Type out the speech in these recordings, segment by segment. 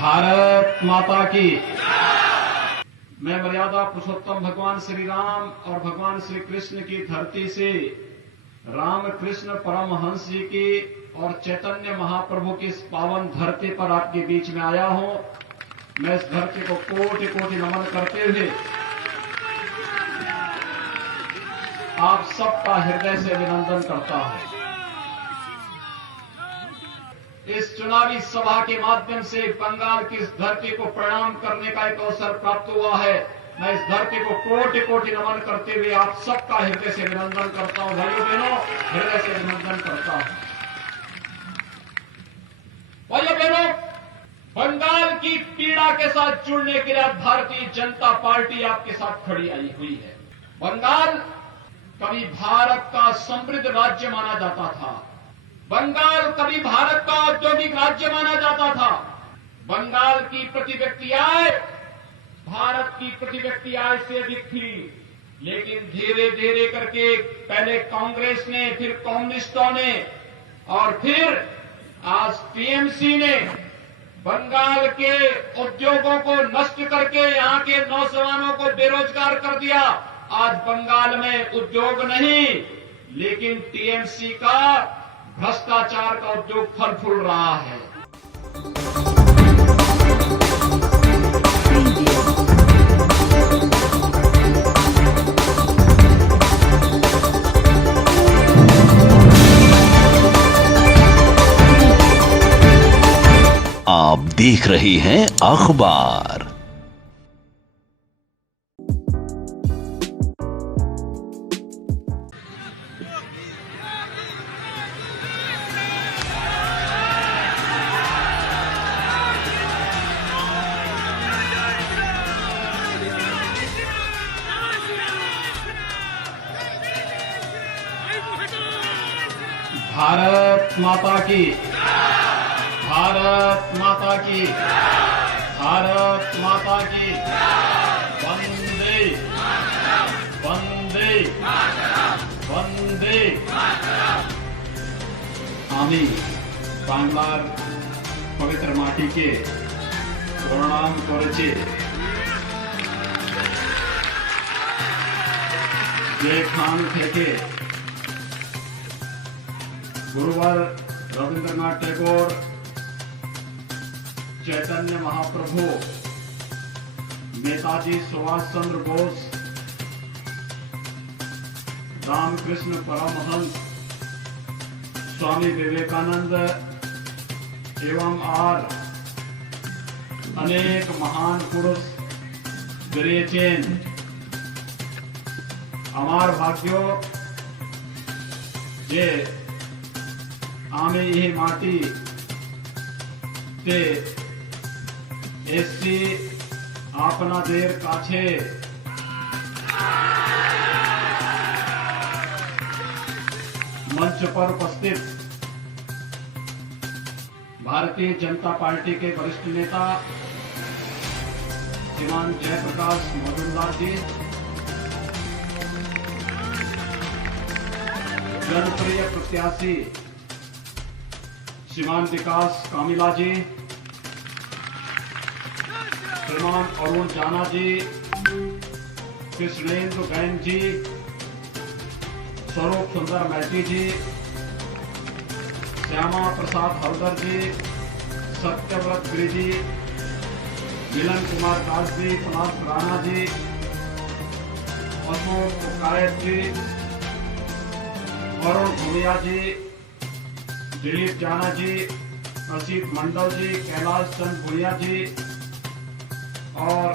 भारत माता की। मैं मर्यादा पुरुषोत्तम भगवान श्री राम और भगवान श्री कृष्ण की धरती से राम कृष्ण परमहंस जी की और चैतन्य महाप्रभु की इस पावन धरती पर आपके बीच में आया हूं। मैं इस धरती को कोटि कोटि नमन करते हुए आप सबका हृदय से अभिनंदन करता हूं। इस चुनावी सभा के माध्यम से बंगाल की इस धरती को प्रणाम करने का एक अवसर प्राप्त हुआ है। मैं इस धरती को कोटि कोटि नमन करते हुए आप सबका हृदय से अभिनंदन करता हूं। भाइयों बहनों, हृदय से अभिनंदन करता हूं। भाइयों बहनों, बंगाल की पीड़ा के साथ जुड़ने के लिए भारतीय जनता पार्टी आपके साथ खड़ी आई हुई है। बंगाल कभी भारत का समृद्ध राज्य माना जाता था। बंगाल कभी भारत का औद्योगिक राज्य माना जाता था। बंगाल की प्रति व्यक्ति आय भारत की प्रति व्यक्ति आय से अधिक थी, लेकिन धीरे धीरे करके पहले कांग्रेस ने, फिर कम्युनिस्टों ने और फिर आज टीएमसी ने बंगाल के उद्योगों को नष्ट करके यहां के नौजवानों को बेरोजगार कर दिया। आज बंगाल में उद्योग नहीं, लेकिन टीएमसी का भ्रष्टाचार का उद्योग फल फूल रहा है। आप देख रहे हैं अखबार। भारत माता की। भारत माता की। भारत माता की। वंदे वंदे वंदे। আমি বাংলার পবিত্র মাটিকে প্রণাম করেছি। যেখান থেকে गुरुवर रविंद्रनाथ टैगोर, चैतन्य महाप्रभु, नेताजी सुभाष चंद्र बोस, रामकृष्ण परमहंस, स्वामी विवेकानंद एवं और अनेक महान पुरुष বেরিয়েছেন। আমার ভাগ্য যে আমি এই মাটিতে এসছি আপনাদের কাছে मंच पर उपस्थित भारतीय जनता पार्टी के वरिष्ठ नेता श्रीमान जयप्रकाश मजूमदार जी, जनप्रिय प्रत्याशी श्रीमान विकास कामिला जी, श्रीमान अरुण जाना जी, कृष्णेंद्र गैन जी, स्वरूप सुंदर मैती जी, श्यामा प्रसाद हल्दर जी, सत्यव्रत गिरी जी, मिलन कुमार दास जी, पलाश राणा जी, अशोक कायत जी, वरुण भूमिया जी, दिलीप जाना जी, असित मंडल जी, कैलाश चंद भूरिया जी और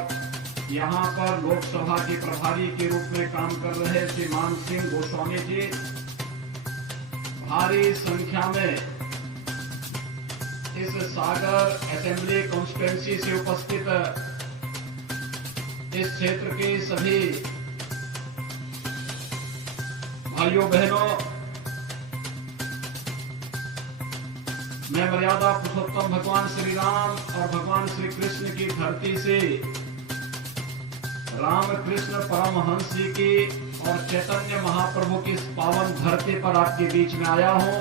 यहाँ पर लोकसभा के प्रभारी के रूप में काम कर रहे श्री मान सिंह गोस्वामी जी, भारी संख्या में इस सागर असेंबली कॉन्स्टिट्यूएंसी से उपस्थित इस क्षेत्र के सभी भाइयों बहनों, मैं मर्यादा पुरुषोत्तम भगवान श्री राम और भगवान श्री कृष्ण की धरती से राम कृष्ण परमहंस जी की और चैतन्य महाप्रभु की इस पावन धरती पर आपके बीच में आया हूं।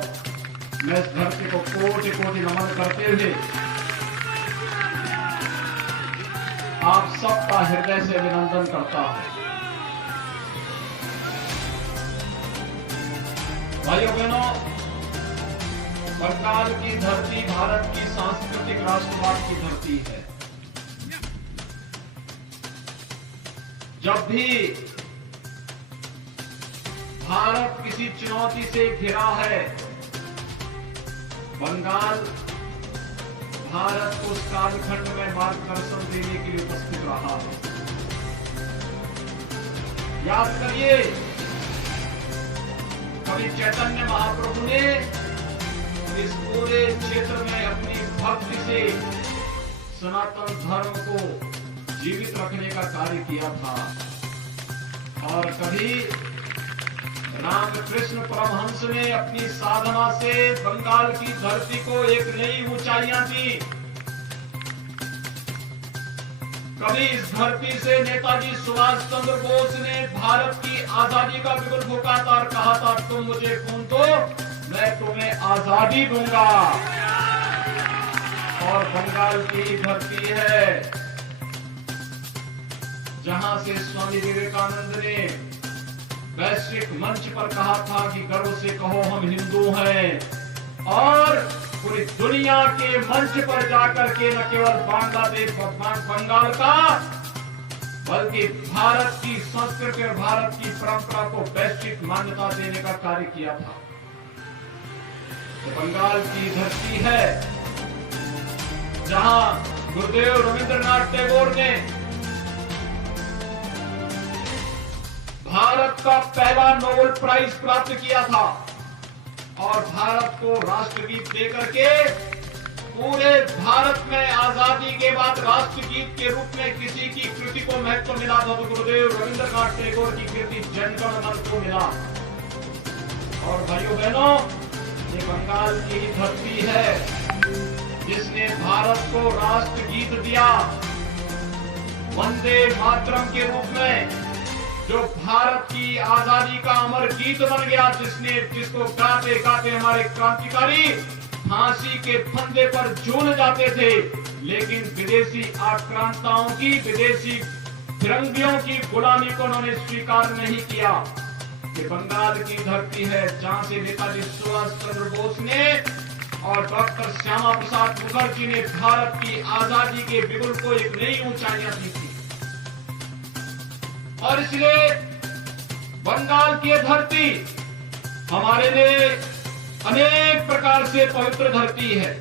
मैं इस धरती को कोटि कोटि नमन करते हुए सबका हृदय से अभिनंदन करता हूं। भाइयों बहनों, बंगाल की धरती भारत की सांस्कृतिक राष्ट्रवाद की धरती है। जब भी भारत किसी चुनौती से घिरा है, बंगाल भारत को उस कालखंड में मार्गदर्शन देने के लिए उपस्थित रहा है। याद करिए, कवि चैतन्य महाप्रभु ने इस पूरे क्षेत्र में अपनी भक्ति से सनातन धर्म को जीवित रखने का कार्य किया था। और कभी रामकृष्ण परमहंस ने अपनी साधना से बंगाल की धरती को एक नई ऊंचाइयां दी। कभी इस धरती से नेताजी सुभाष चंद्र बोस ने भारत की आजादी का बिगुल फूंका था और कहा था, तुम मुझे खून दो, मैं तुम्हें आजादी दूंगा। और बंगाल की धरती है जहां से स्वामी विवेकानंद ने वैश्विक मंच पर कहा था कि गर्व से कहो हम हिंदू हैं। और पूरी दुनिया के मंच पर जाकर के न केवल बांग्लादेश बंगाल का, बल्कि भारत की संस्कृति और भारत की परंपरा को वैश्विक मान्यता देने का कार्य किया था। तो बंगाल की धरती है जहां गुरुदेव रविंद्रनाथ टैगोर ने भारत का पहला नोबेल प्राइज प्राप्त किया था और भारत को राष्ट्रगीत देकर के पूरे भारत में आजादी के बाद राष्ट्रगीत के रूप में किसी की कृति को महत्व मिला था तो गुरुदेव रविंद्रनाथ टैगोर की कृति जन गण मन को मिला। और भाइयों बहनों, ये बंगाल की धरती है जिसने भारत को राष्ट्रगीत दिया वंदे मातरम के रूप में, जो भारत की आजादी का अमर गीत बन गया, जिसको गाते गाते हमारे क्रांतिकारी फांसी के फंदे पर झूल जाते थे। लेकिन विदेशी आक्रांताओं की, विदेशी फिरंगियों की गुलामी को उन्होंने स्वीकार नहीं किया। ये बंगाल की धरती है जहां से नेताजी सुभाष चंद्र बोस ने और डॉक्टर श्यामा प्रसाद मुखर्जी ने भारत की आजादी के बिगुल को एक नई ऊंचाइयां दी थी। और इसलिए बंगाल की धरती हमारे लिए अनेक प्रकार से पवित्र धरती है।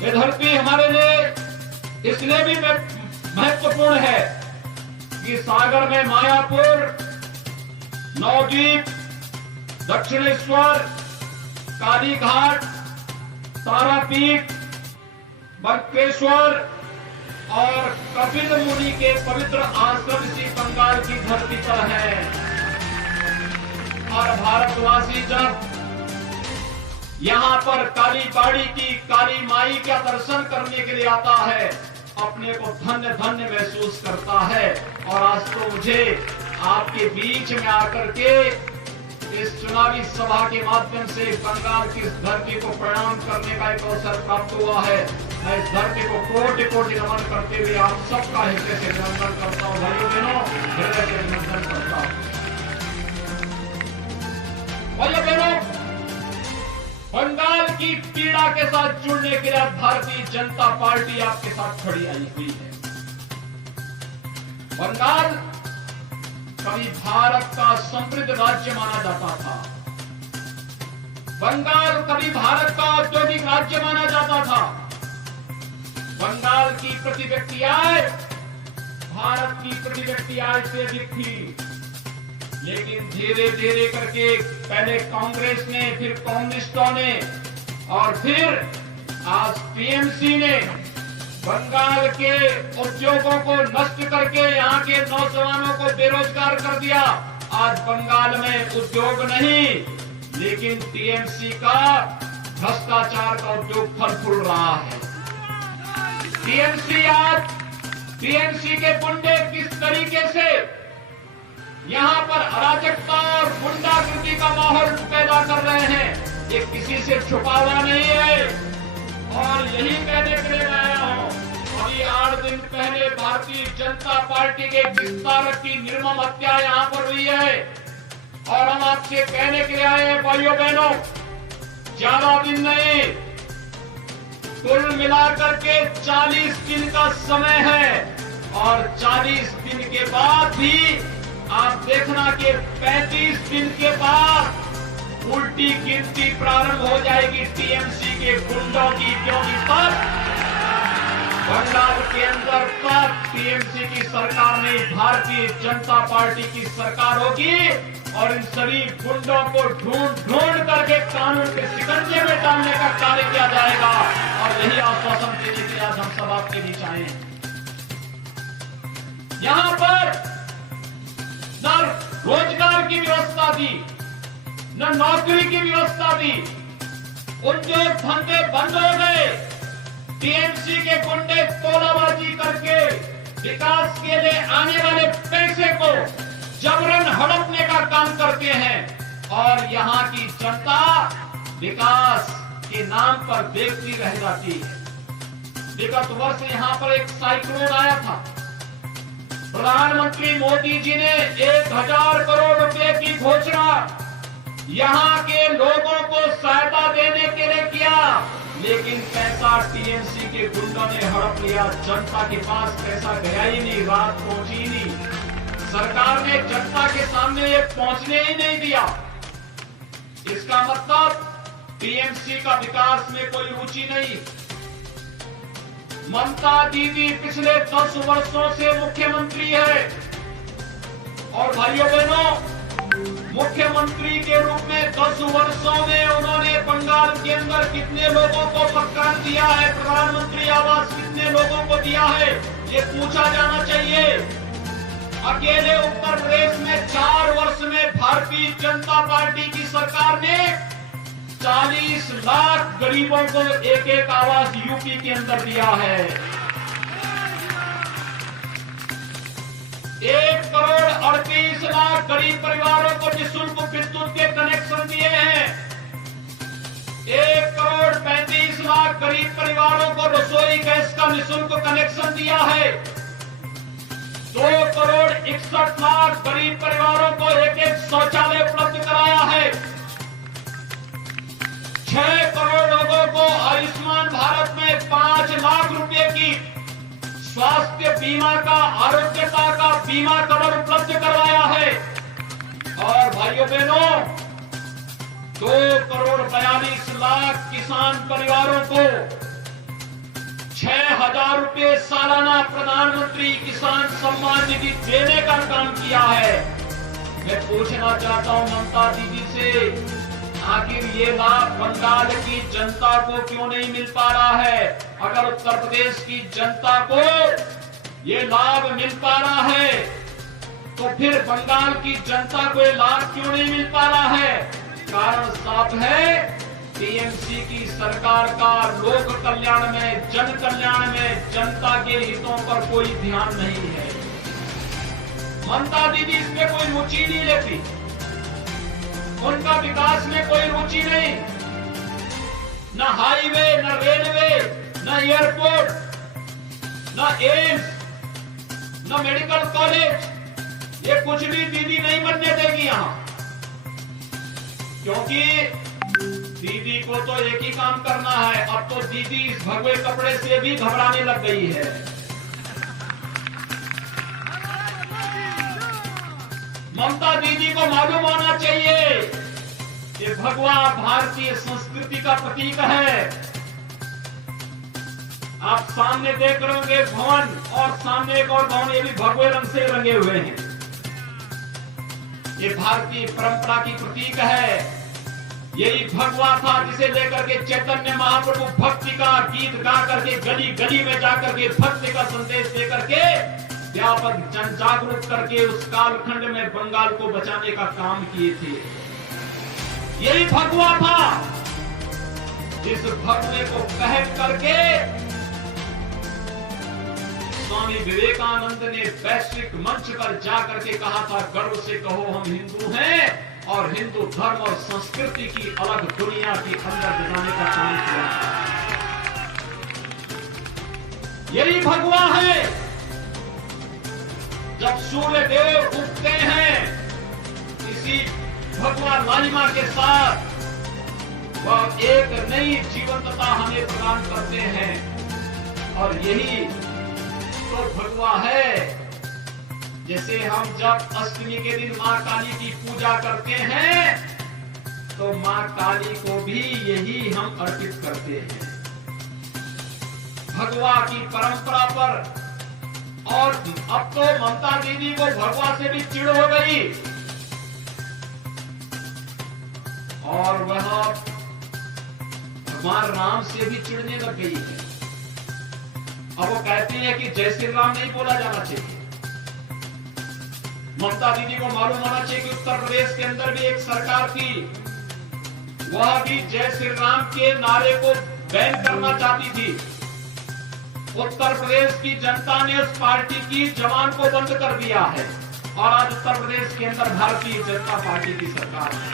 ये धरती हमारे लिए इसलिए भी महत्वपूर्ण है कि सागर में मायापुर, नवद्वीप, दक्षिणेश्वर, कालीघाट, तारापीठ, बंकेश्वर और कपिल मुनि के पवित्र आश्रम इसी बंगाल की धरती पर है। और भारतवासी जब यहां पर काली बाड़ी की काली माई का दर्शन करने के लिए आता है, अपने को धन्य धन्य महसूस करता है। और आज तो मुझे आपके बीच में आकर के इस चुनावी सभा के माध्यम से बंगाल की इस धरती को प्रणाम करने का एक अवसर प्राप्त हुआ है। मैं इस धरती को कोटि कोटि नमन करते हुए आप सबका हृदय से अभिनंदन करता हूं। भाइयों बहनों, हृदय से अभिनंदन करता हूं। भाइयों बहनों, बंगाल की पीड़ा के साथ जुड़ने के लिए भारतीय जनता पार्टी आपके साथ खड़ी आई हुई है। बंगाल कभी भारत का समृद्ध राज्य माना जाता था। बंगाल कभी भारत का औद्योगिक राज्य माना जाता था। बंगाल की प्रति व्यक्ति आय भारत की प्रति व्यक्ति आय से अधिक थी। लेकिन धीरे धीरे करके पहले कांग्रेस ने, फिर कम्युनिस्टों ने और फिर आज टीएमसी ने बंगाल के उद्योगों को नष्ट करके यहाँ के नौजवानों को बेरोजगार कर दिया। आज बंगाल में उद्योग नहीं, लेकिन टीएमसी का भ्रष्टाचार का उद्योग फल फूल रहा है। टीएमसी के गुंडे किस तरीके से यहाँ पर अराजकता और गुंडागर्दी का माहौल पैदा कर रहे हैं, ये किसी से छुपा हुआ नहीं है। और यही कहने के लिए आया हूं, अभी 8 दिन दिन पहले भारतीय जनता पार्टी के विस्तारक की निर्मम हत्या यहां पर हुई है और हम आपसे कहने के लिए आए हैं भाइयों बहनों, ज्यादा दिन नहीं, कुल मिलाकर के 40 दिन का समय है और 40 दिन के बाद भी आप देखना कि 35 दिन के बाद उल्टी गिनती प्रारंभ हो जाएगी टीएमसी के गुंडों की, क्योंकि तब बंगाल के अंदर तब टीएमसी की सरकार नहीं, भारतीय जनता पार्टी की सरकार होगी और इन सभी गुंडों को ढूंढ करके कानून के शिकंजे में डालने का कार्य किया जाएगा। और यही आश्वासन देने के लिए आज हम सब आपके बीच आए हैं। यहां पर न रोजगार की व्यवस्था दी, न नौकरी की व्यवस्था दी, उद्योग धंधे बंद हो गए। टीएमसी के गुंडे तोलाबाजी करके विकास के लिए आने वाले पैसे को जबरन हड़पने का काम करते हैं और यहां की जनता विकास के नाम पर देखती रह जाती है। विगत वर्ष यहां पर एक साइक्लोन आया था। प्रधानमंत्री मोदी जी ने 1000 करोड़ रुपए की घोषणा यहां के लोगों को सहायता देने के लिए किया, लेकिन पैसा टीएमसी के गुंडों ने हड़प लिया। जनता के पास पैसा गया ही नहीं, रात पहुंची ही नहीं। सरकार ने जनता के सामने ये पहुंचने ही नहीं दिया। इसका मतलब टीएमसी का विकास में कोई रुचि नहीं। ममता दीदी पिछले 10 वर्षों से मुख्यमंत्री है और भाइयों बहनों, मुख्यमंत्री के रूप में 10 वर्षों में उन्होंने बंगाल के अंदर कितने लोगों को मकान दिया है, प्रधानमंत्री आवास कितने लोगों को दिया है, ये पूछा जाना चाहिए। अकेले उत्तर प्रदेश में 4 वर्ष में भारतीय जनता पार्टी की सरकार ने 40 लाख गरीबों को एक आवास यूपी के अंदर दिया है। 1,38,00,000 गरीब परिवारों को निःशुल्क विद्युत के कनेक्शन दिए हैं। 1,35,00,000 गरीब परिवारों को रसोई गैस का निःशुल्क कनेक्शन दिया है। 2,61,00,000 गरीब परिवारों को एक शौचालय उपलब्ध कराया है। 6 करोड़ लोगों को आयुष्मान भारत में 5 लाख रुपए की स्वास्थ्य बीमा का, आरोग्यता का बीमा कवर उपलब्ध करवाया है। और भाइयों बहनों, 2,42,00,000 किसान परिवारों को 6,000 रुपए सालाना प्रधानमंत्री किसान सम्मान निधि देने का काम किया है। मैं पूछना चाहता हूं ममता दीदी से, आखिर ये लाभ बंगाल की जनता को क्यों नहीं मिल पा रहा है? अगर उत्तर प्रदेश की जनता को ये लाभ मिल पा रहा है तो फिर बंगाल की जनता को ये लाभ क्यों नहीं मिल पा रहा है? कारण साफ है, टीएमसी की सरकार का लोक कल्याण में, जन कल्याण में, जनता के हितों पर कोई ध्यान नहीं है। ममता दीदी इसमें कोई रुचि नहीं लेती, उनका विकास में कोई रुचि नहीं। न हाईवे, न रेलवे, न एयरपोर्ट, न एम्स, न मेडिकल कॉलेज, ये कुछ भी दीदी नहीं बनने देगी यहां, क्योंकि दीदी को तो एक ही काम करना है। अब तो दीदी इस भगवे कपड़े से भी घबराने लग गई है। ममता दीदी को मालूम होना चाहिए कि भगवा भारतीय संस्कृति का प्रतीक है। आप सामने देख रहे होंगे भवन, और सामने एक और भवन, ये भी भगवे रंग से रंगे हुए हैं। ये भारतीय परंपरा की प्रतीक है। यही भगवा था जिसे लेकर के चैतन्य महाप्रभु भक्ति का गीत गा करके गली गली में जाकर के भक्ति का संदेश देकर के व्यापक जन जागरूक करके उस कालखंड में बंगाल को बचाने का काम किए थे। यही भगवा था जिस भगवे को पहन करके स्वामी विवेकानंद ने वैश्विक मंच पर जाकर के कहा था, गर्व से कहो हम हिंदू हैं, और हिंदू धर्म और संस्कृति की अलग दुनिया के अंदर दिखाने का काम किया। यही भगवा है जब सूर्य देव उगते हैं इसी भगवा लालिमा के साथ वह एक नई जीवंतता हमें प्रदान करते हैं। और यही तो भगवा है। जैसे हम जब अष्टमी के दिन मां काली की पूजा करते हैं तो मां काली को भी यही हम अर्पित करते हैं, भगवा की परंपरा पर। और अब तो ममता दीदी को भगवा से भी चिढ़ हो गई और वह भगवान राम से भी चिढ़ने लग गई है। अब वो कहती है कि जय श्री राम नहीं बोला जाना चाहिए। ममता दीदी को मालूम होना चाहिए कि उत्तर प्रदेश के अंदर भी एक सरकार थी, वह भी जय श्री राम के नारे को बैन करना चाहती थी। उत्तर प्रदेश की जनता ने उस पार्टी की जवान को बंद कर दिया है और आज उत्तर प्रदेश के अंदर भारतीय जनता पार्टी की सरकार है।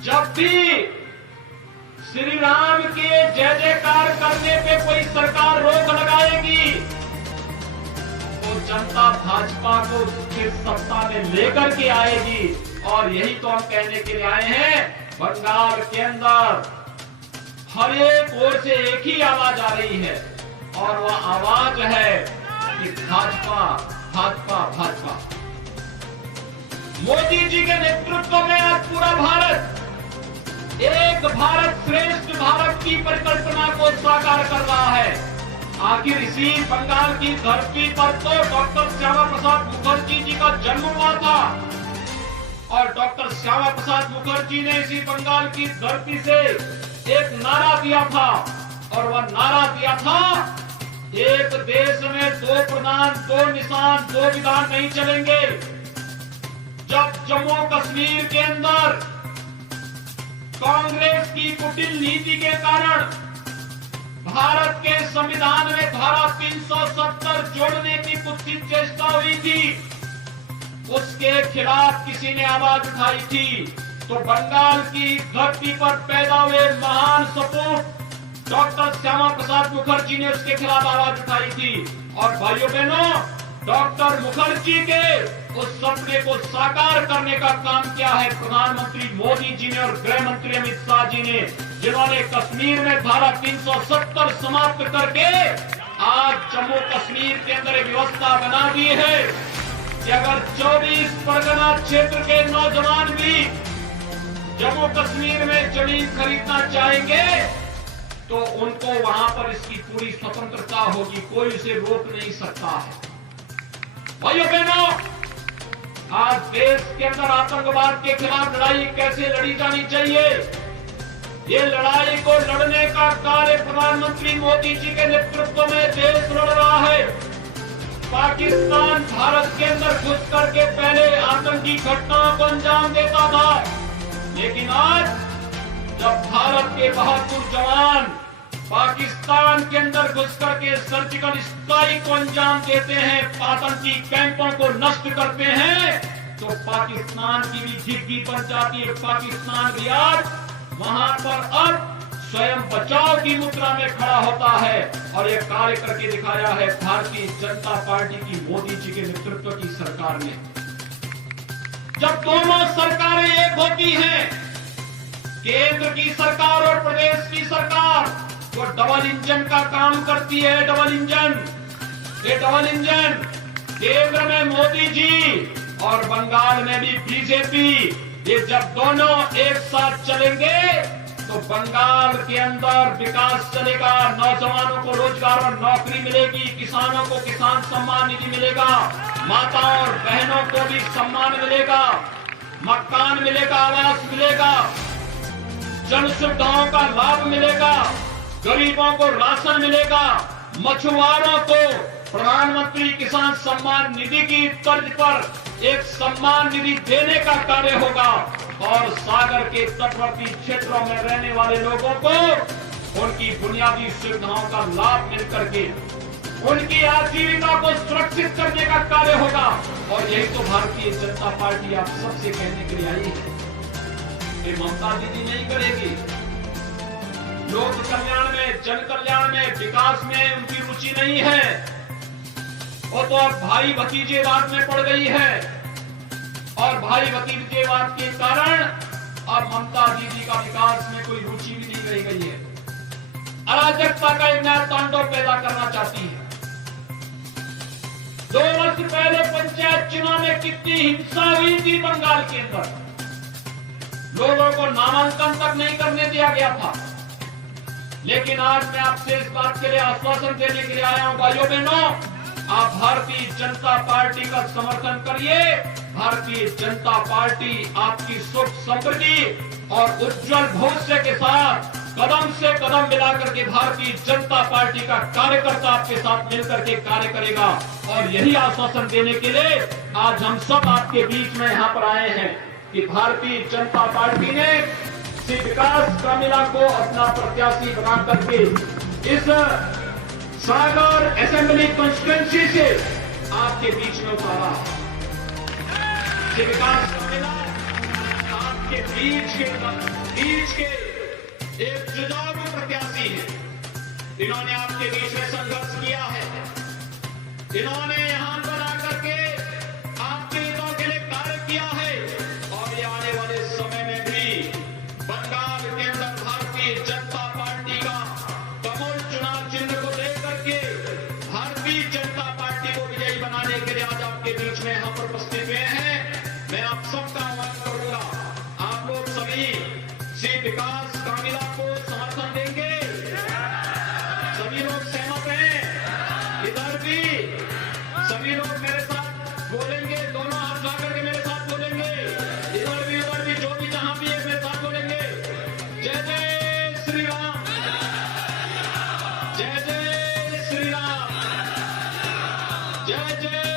जब भी श्री राम के जय जयकार करने पे कोई सरकार रोक लगाएगी तो जनता भाजपा को फिर सत्ता में लेकर के आएगी। और यही तो हम कहने के लिए आए हैं। बंगाल के अंदर हर एक ओर से एक ही आवाज आ रही है और वह आवाज है कि भाजपा भाजपा भाजपा। मोदी जी के नेतृत्व में आज पूरा भारत एक भारत श्रेष्ठ भारत की परिकल्पना को साकार कर रहा है। आखिर इसी बंगाल की धरती पर तो डॉक्टर श्यामा प्रसाद मुखर्जी जी का जन्म हुआ था और डॉक्टर श्यामा प्रसाद मुखर्जी ने इसी बंगाल की धरती से एक नारा दिया था और वह नारा दिया था, एक देश में दो प्रधान, दो निशान, दो विधान नहीं चलेंगे। जब जम्मू कश्मीर के अंदर कांग्रेस की कुटिल नीति के कारण भारत के संविधान में धारा 370 जोड़ने की कुत्सित चेष्टा हुई थी, उसके खिलाफ किसी ने आवाज उठाई थी। तो बंगाल की धरती पर पैदा हुए महान सपूत डॉक्टर श्यामा प्रसाद मुखर्जी ने उसके खिलाफ आवाज उठाई थी। और भाइयों बहनों, डॉक्टर मुखर्जी के उस सपने को साकार करने का काम किया है प्रधानमंत्री मोदी जी ने और गृह मंत्री अमित शाह जी ने, जिन्होंने कश्मीर में धारा 370 समाप्त करके आज जम्मू कश्मीर के अंदर एक व्यवस्था बना दी है कि अगर 24 परगना क्षेत्र के नौजवान भी जम्मू कश्मीर में जमीन खरीदना चाहेंगे तो उनको वहां पर इसकी पूरी स्वतंत्रता होगी, कोई उसे रोक नहीं सकता है। भाइयों बहनों, आज देश के अंदर आतंकवाद के खिलाफ लड़ाई कैसे लड़ी जानी चाहिए, ये लड़ाई को लड़ने का कार्य प्रधानमंत्री मोदी जी के नेतृत्व में देश लड़ रहा है। पाकिस्तान भारत के अंदर घुस करके पहले आतंकी घटनाओं को अंजाम देता था, लेकिन आज जब भारत के बहादुर जवान पाकिस्तान के अंदर घुस करके सर्जिकल स्ट्राइक को अंजाम देते हैं, आतंकी कैंपों को नष्ट करते हैं, तो पाकिस्तान की भी झिग्गी बन जाती है। पाकिस्तान भी आज वहां पर अब स्वयं बचाव की मुद्रा में खड़ा होता है और यह कार्य करके दिखाया है भारतीय जनता पार्टी की मोदी जी के नेतृत्व की सरकार ने। जब दोनों सरकारें एक होती हैं, केंद्र की सरकार और प्रदेश की सरकार, वो डबल इंजन का काम करती है। डबल इंजन, ये डबल इंजन केंद्र में मोदी जी और बंगाल में भी बीजेपी, ये जब दोनों एक साथ चलेंगे तो बंगाल के अंदर विकास चलेगा, नौजवानों को रोजगार और नौकरी मिलेगी, किसानों को किसान सम्मान निधि मिलेगा, माताओं और बहनों को भी सम्मान मिलेगा, मकान मिलेगा, आवास मिलेगा, जन सुविधाओं का लाभ मिलेगा, गरीबों को राशन मिलेगा, मछुआरों को प्रधानमंत्री किसान सम्मान निधि की तर्ज पर एक सम्मान निधि देने का कार्य होगा और सागर के तटवर्ती क्षेत्रों में रहने वाले लोगों को उनकी बुनियादी सुविधाओं का लाभ मिल करके उनकी आजीविका को सुरक्षित करने का कार्य होगा। और यही तो भारतीय जनता पार्टी आप सबसे कहने के लिए आई है। ये ममता दीदी नहीं करेगी। लोक कल्याण में, जन कल्याण में, विकास में उनकी रुचि नहीं है। वो तो अब भाई भतीजेवाद में पड़ गई है और भाई भतीजेवाद के कारण अब ममता दीदी का विकास में कोई रुचि भी नहीं रह गई है। अराजकता का एक नया तांडव पैदा करना चाहती है। 2 वर्ष पहले पंचायत चुनाव में कितनी हिंसा हुई थी बंगाल के अंदर, लोगों को नामांकन तक नहीं करने दिया गया था। लेकिन आज मैं आपसे इस बात के लिए आश्वासन देने के लिए आया हूं, भाइयों बहनों, आप भारतीय जनता पार्टी का समर्थन करिए। भारतीय जनता पार्टी आपकी सुख समृद्धि और उज्जवल भविष्य के साथ कदम से कदम मिलाकर के भारतीय जनता पार्टी का कार्यकर्ता आपके साथ मिलकर के कार्य करेगा। और यही आश्वासन देने के लिए आज हम सब आपके बीच में यहां पर आए हैं कि भारतीय जनता पार्टी ने श्री विकास कामिला को अपना प्रत्याशी बना करके इस सागर असेंबली कॉन्स्टिट्यूंसी से आपके बीच में उतारा। श्री विकास कामिला आपके बीच के एक जुझारू प्रत्याशी है। इन्होंने आपके बीच में संघर्ष किया है। इन्होंने यहां पर आकर के आपके हितों के लिए कार्य किया है और ये आने वाले समय में भी बंगाल के अंदर भारतीय जनता पार्टी का कमल चुनाव चिन्ह को लेकर के भारतीय जनता पार्टी को विजयी बनाने के लिए आज आपके बीच में यहां पर उपस्थित हुए हैं। मैं आप सबका आह्वान करूंगा, आप लोग सभी श्री विकास कामिला को समर्थन देंगे। सभी लोग सहमत हैं? इधर भी सभी लोग मेरे साथ बोलेंगे, दोनों हाथ ला करके मेरे साथ बोलेंगे। इधर भी जो भी जहां भी है मेरे साथ बोलेंगे। जय जय श्री राम, जय जय श्री राम, जय जय